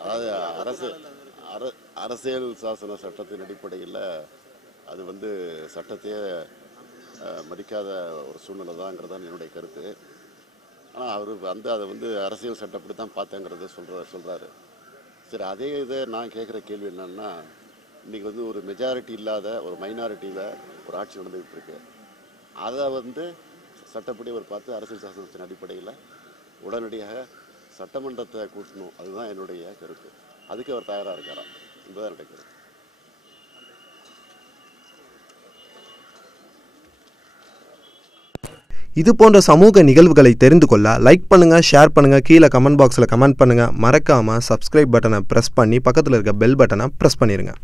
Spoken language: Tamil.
அதாவது அரசு அர அரசியல் சாசன சட்டத்தின் அடிப்படையில் அது வந்து சட்டத்தையே மதிக்காத ஒரு சூழ்நிலை தாங்கிறது தான் என்னுடைய கருத்து. ஆனால் அவர் வந்து அதை வந்து அரசியல் சட்டப்படி தான் பார்த்தேங்கிறத சொல்கிற சொல்கிறாரு சரி அதே இதை நான் கேட்குற கேள்வி என்னன்னா இன்றைக்கி வந்து ஒரு மெஜாரிட்டி இல்லாத ஒரு மைனாரிட்டியில் ஒரு ஆட்சி நடந்துகிட்டு இருக்கு. அதை வந்து சட்டப்படி அவர் பார்த்து அரசியல் சாசனத்தின் அடிப்படையில் உடனடியாக சட்டமன்றத்தை கூட்டணும். அதுதான் என்னுடைய கருத்து. அதுக்கு அவர் தயாராக இருக்காராம் என்பதான் என்னுடைய கருத்து. இது போன்ற சமூக நிகழ்வுகளை தெரிந்து கொள்ள லைக் பண்ணுங்கள் ஷேர் பண்ணுங்க கீழே கமெண்ட் பாக்ஸில் கமெண்ட் பண்ணுங்கள் மறக்காமல் சப்ஸ்கிரைப் பட்டனை ப்ரெஸ் பண்ணி பக்கத்தில் இருக்க பெல் பட்டனை ப்ரெஸ் பண்ணிடுங்க